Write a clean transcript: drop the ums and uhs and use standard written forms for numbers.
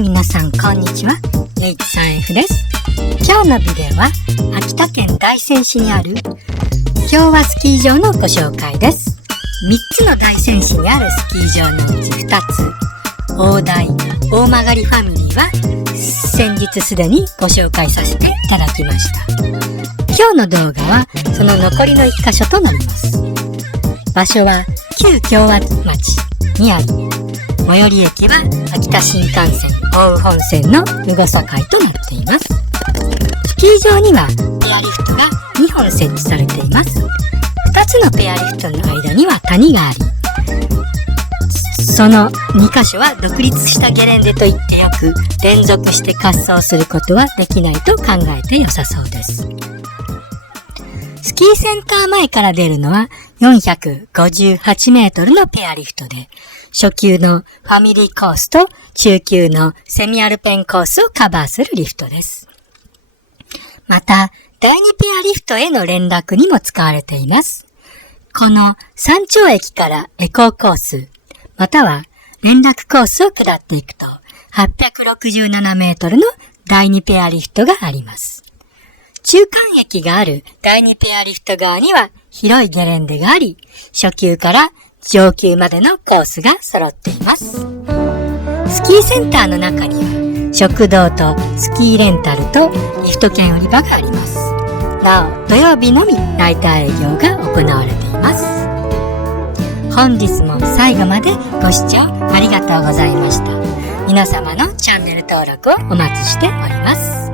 皆さんこんにちは、ゆいちさん F です。今日のビデオは秋田県大仙市にある氷和スキー場のご紹介です。3つの大仙市にあるスキー場のうち2つ、大台、大曲ファミリーは先日すでにご紹介させていただきました。今日の動画はその残りの1箇所となります。場所は旧氷和町にあり、最寄り駅は秋田新幹線奥羽本線の羽後疎開となっています。スキー場にはペアリフトが2本設置されています。2つのペアリフトの間には谷があり、その2箇所は独立したゲレンデと言ってよく、連続して滑走することはできないと考えて良さそうです。スキーセンター前から出るのは458メートルのペアリフトで、初級のファミリーコースと中級のセミアルペンコースをカバーするリフトです。また、第2ペアリフトへの連絡にも使われています。この山頂駅からエコーコース、または連絡コースを下っていくと、867メートルの第2ペアリフトがあります。中間駅がある第2ペアリフト側には広いゲレンデがあり、初級から上級までのコースが揃っています。スキーセンターの中には食堂とスキーレンタルとリフト券売り場があります。なお、土曜日のみナイター営業が行われています。本日も最後までご視聴ありがとうございました。皆様のチャンネル登録をお待ちしております。